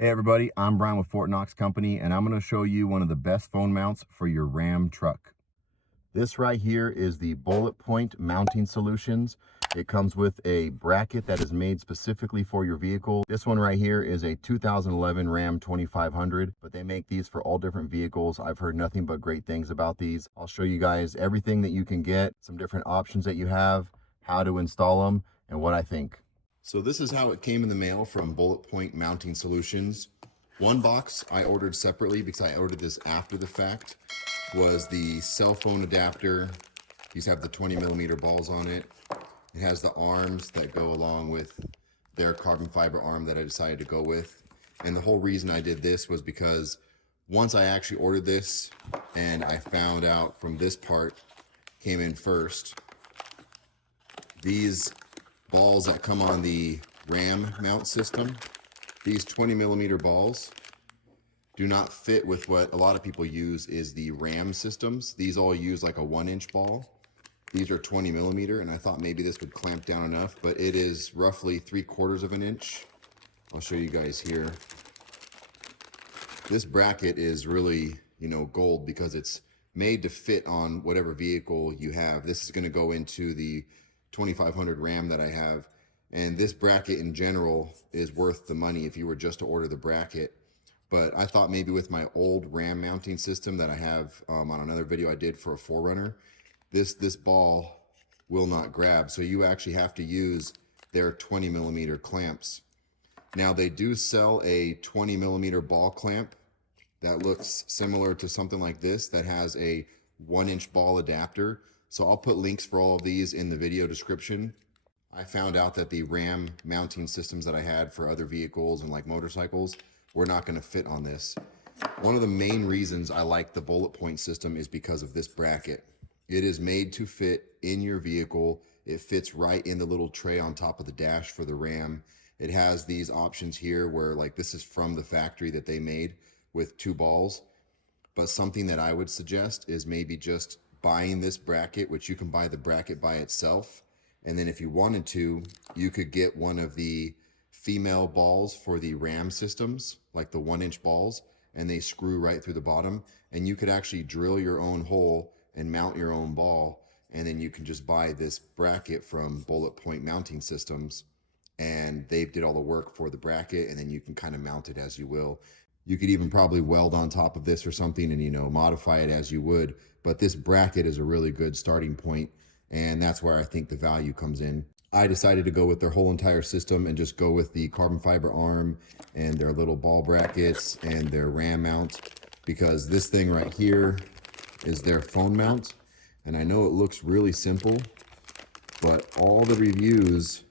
Hey everybody, I'm Brian with Fort Knox Company, and I'm going to show you one of the best phone mounts for your Ram truck. This right here is the BulletPoint Mounting Solutions. It comes with a bracket that is made specifically for your vehicle. This one right here is a 2011 Ram 2500, but they make these for all different vehicles. I've heard nothing but great things about these. I'll show you guys everything that you can get, some different options that you have, how to install them, and what I think. So this is how it came in the mail from BulletPoint Mounting Solutions. One box I ordered separately because I ordered this after the fact was the cell phone adapter. These have the 20mm balls on it. It has the arms that go along with their carbon fiber arm that I decided to go with. And the whole reason I did this was because once I actually ordered this and I found out from this part came in first, these balls that come on the Ram mount system, these 20mm balls do not fit with what a lot of people use is the Ram systems. These all use like a 1-inch ball. These are 20mm, and I thought maybe this would clamp down enough, but it is roughly 3/4 of an inch. I'll show you guys here. This bracket is really, gold because it's made to fit on whatever vehicle you have. This is going to go into the 2500 Ram that I have, and this bracket in general is worth the money if you were just to order the bracket. But I thought maybe with my old Ram mounting system that I have on another video I did for a 4Runner, this ball will not grab, so you actually have to use their 20mm clamps. Now they do sell a 20mm ball clamp that looks similar to something like this that has a 1-inch ball adapter. So I'll put links for all of these in the video description. I found out that the Ram mounting systems that I had for other vehicles and like motorcycles were not going to fit on this. One of the main reasons I like the BulletPoint system is because of this bracket. It is made to fit in your vehicle. It fits right in the little tray on top of the dash for the Ram. It has these options here where like this is from the factory that they made with 2 balls. But something that I would suggest is maybe just buying this bracket, which you can buy the bracket by itself. And then if you wanted to, you could get one of the female balls for the Ram systems, like the 1-inch balls, and they screw right through the bottom. And you could actually drill your own hole and mount your own ball. And then you can just buy this bracket from BulletPoint Mounting Systems, and they did all the work for the bracket, and then you can kind of mount it as you will. You could even probably weld on top of this or something and, modify it as you would. But this bracket is a really good starting point, and that's where I think the value comes in. I decided to go with their whole entire system and just go with the carbon fiber arm and their little ball brackets and their Ram mount, because this thing right here is their phone mount. And I know it looks really simple, but all the reviews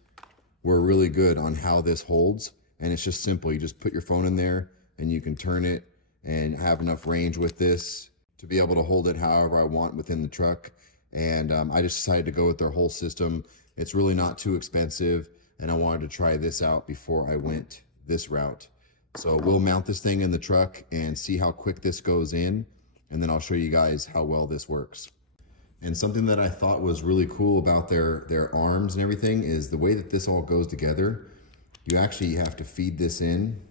were really good on how this holds. And it's just simple. You just put your phone in there and you can turn it and have enough range with this to be able to hold it however I want within the truck. And I just decided to go with their whole system. It's really not too expensive, and I wanted to try this out before I went this route. So we'll mount this thing in the truck and see how quick this goes in, and then I'll show you guys how well this works. And something that I thought was really cool about their arms and everything is the way that this all goes together. You actually have to feed this in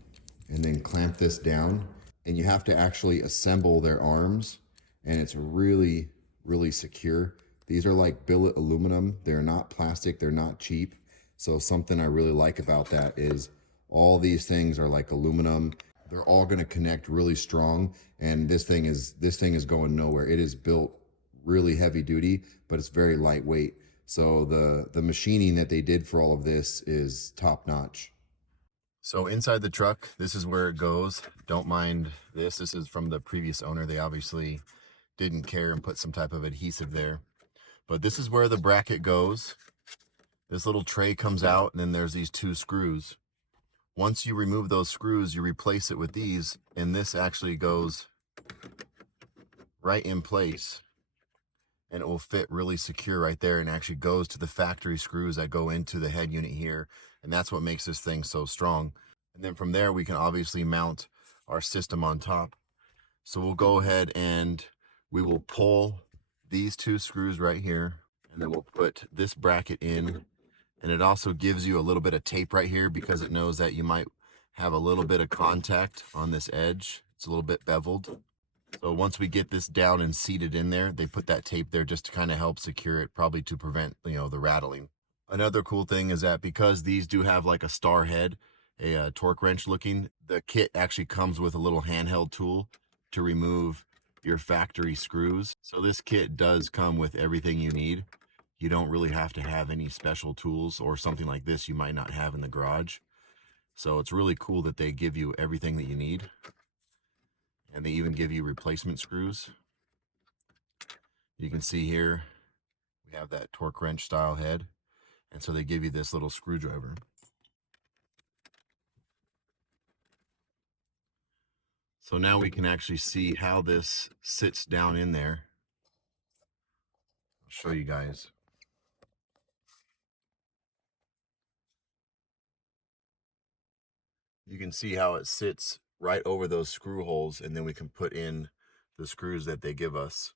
and then clamp this down, and you have to actually assemble their arms, and it's really, really secure. These are like billet aluminum. They're not plastic, they're not cheap. So something I really like about that is all these things are like aluminum. They're all going to connect really strong, and this thing is going nowhere. It is built really heavy duty, but it's very lightweight. So the machining that they did for all of this is top notch. So inside the truck, this is where it goes. Don't mind this. This is from the previous owner. They obviously didn't care and put some type of adhesive there. But this is where the bracket goes. This little tray comes out, and then there's these 2 screws. Once you remove those screws, you replace it with these, and this actually goes right in place. And it will fit really secure right there, and actually goes to the factory screws that go into the head unit here. And that's what makes this thing so strong. And then from there, we can obviously mount our system on top. So we'll go ahead and we will pull these 2 screws right here, and then we'll put this bracket in. And it also gives you a little bit of tape right here because it knows that you might have a little bit of contact on this edge. It's a little bit beveled. So once we get this down and seated in there, they put that tape there just to kind of help secure it, probably to prevent, the rattling. Another cool thing is that because these do have like a star head, a torque wrench looking, the kit actually comes with a little handheld tool to remove your factory screws. So this kit does come with everything you need. You don't really have to have any special tools or something like this you might not have in the garage. So it's really cool that they give you everything that you need. And they even give you replacement screws. You can see here, we have that torque wrench style head. And so they give you this little screwdriver. So now we can actually see how this sits down in there. I'll show you guys. You can see how it sits right over those screw holes, and then we can put in the screws that they give us.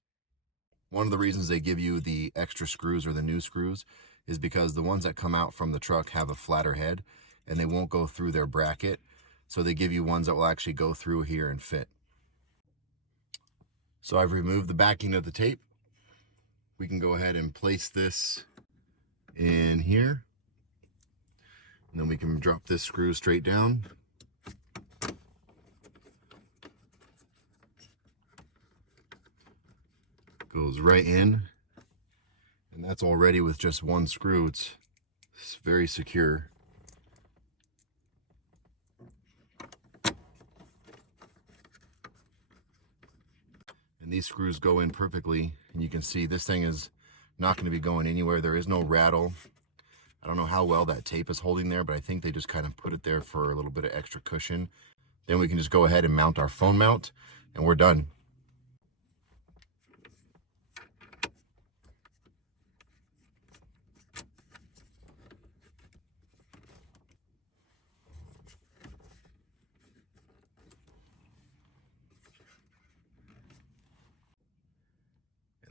One of the reasons they give you the extra screws or the new screws is because the ones that come out from the truck have a flatter head and they won't go through their bracket. So they give you ones that will actually go through here and fit. So I've removed the backing of the tape. We can go ahead and place this in here. And then we can drop this screw straight down. Goes right in. And that's already with just one screw. It's very secure. And these screws go in perfectly. And you can see this thing is not going to be going anywhere. There is no rattle. I don't know how well that tape is holding there, but I think they just kind of put it there for a little bit of extra cushion. Then we can just go ahead and mount our phone mount, and we're done.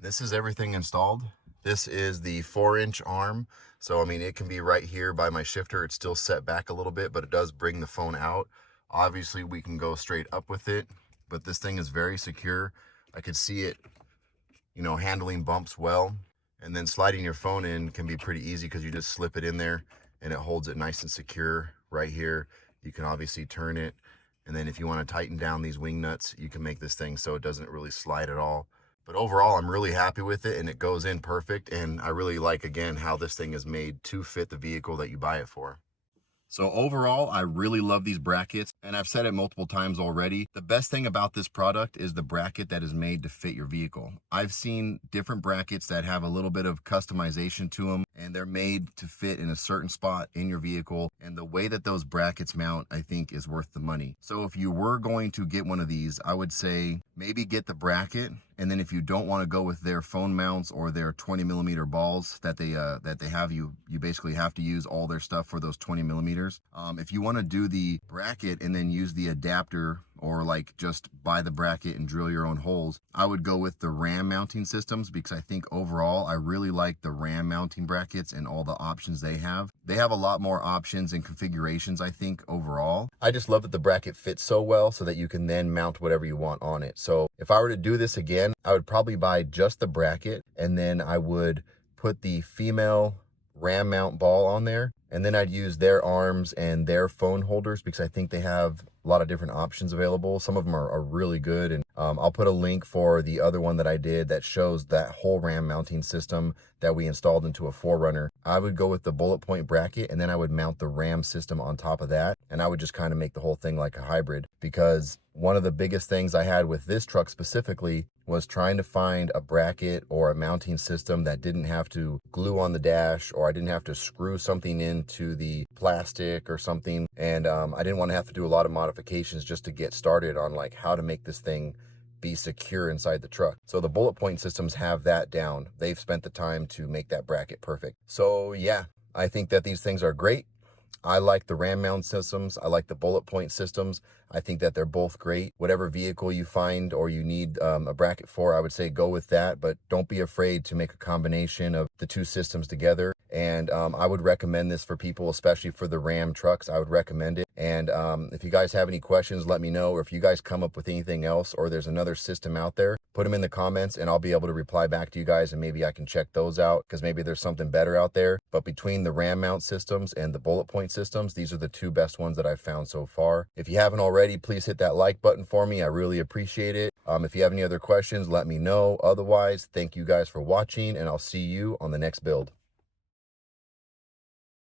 This is everything installed. This is the 4-inch arm. So, I mean, it can be right here by my shifter. It's still set back a little bit, but it does bring the phone out. Obviously, we can go straight up with it, but this thing is very secure. I could see it, handling bumps well. And then sliding your phone in can be pretty easy because you just slip it in there and it holds it nice and secure right here. You can obviously turn it. And then if you want to tighten down these wing nuts, you can make this thing so it doesn't really slide at all. But overall, I'm really happy with it, and it goes in perfect. And I really like, again, how this thing is made to fit the vehicle that you buy it for. So overall, I really love these brackets, and I've said it multiple times already. The best thing about this product is the bracket that is made to fit your vehicle. I've seen different brackets that have a little bit of customization to them, and they're made to fit in a certain spot in your vehicle. And the way that those brackets mount, I think, is worth the money. So if you were going to get one of these, I would say maybe get the bracket. And then if you don't want to go with their phone mounts or their 20mm balls that they have, you basically have to use all their stuff for those 20mm. If you want to do the bracket and then use the adapter, or like just buy the bracket and drill your own holes, I would go with the Ram mounting systems, because I think overall I really like the Ram mounting brackets and all the options they have. They have a lot more options and configurations, I think, overall. I just love that the bracket fits so well so that you can then mount whatever you want on it. So if I were to do this again, I would probably buy just the bracket, and then I would put the female Ram mount ball on there, and then I'd use their arms and their phone holders, because I think they have a lot of different options available. Some of them are really good, and I'll put a link for the other one that I did that shows that whole Ram mounting system that we installed into a 4Runner. I would go with the BulletPoint bracket, and then I would mount the Ram system on top of that, and I would just kind of make the whole thing like a hybrid. Because one of the biggest things I had with this truck specifically was trying to find a bracket or a mounting system that didn't have to glue on the dash, or I didn't have to screw something into the plastic or something. And I didn't want to have to do a lot of modifications just to get started on like how to make this thing be secure inside the truck. So the BulletPoint systems have that down. They've spent the time to make that bracket perfect. So yeah, I think that these things are great. I like the Ram mount systems. I like the BulletPoint systems. I think that they're both great. Whatever vehicle you find or you need a bracket for, I would say go with that, but don't be afraid to make a combination of the two systems together And I would recommend this for people, especially for the Ram trucks. I would recommend it. And if you guys have any questions, let me know. Or if you guys come up with anything else, or there's another system out there, put them in the comments and I'll be able to reply back to you guys, and maybe I can check those out, because maybe there's something better out there. But between the Ram mount systems and the BulletPoint systems, these are the two best ones that I've found so far. If you haven't already, please hit that like button for me. I really appreciate it. If you have any other questions, let me know. Otherwise, thank you guys for watching, and I'll see you on the next build.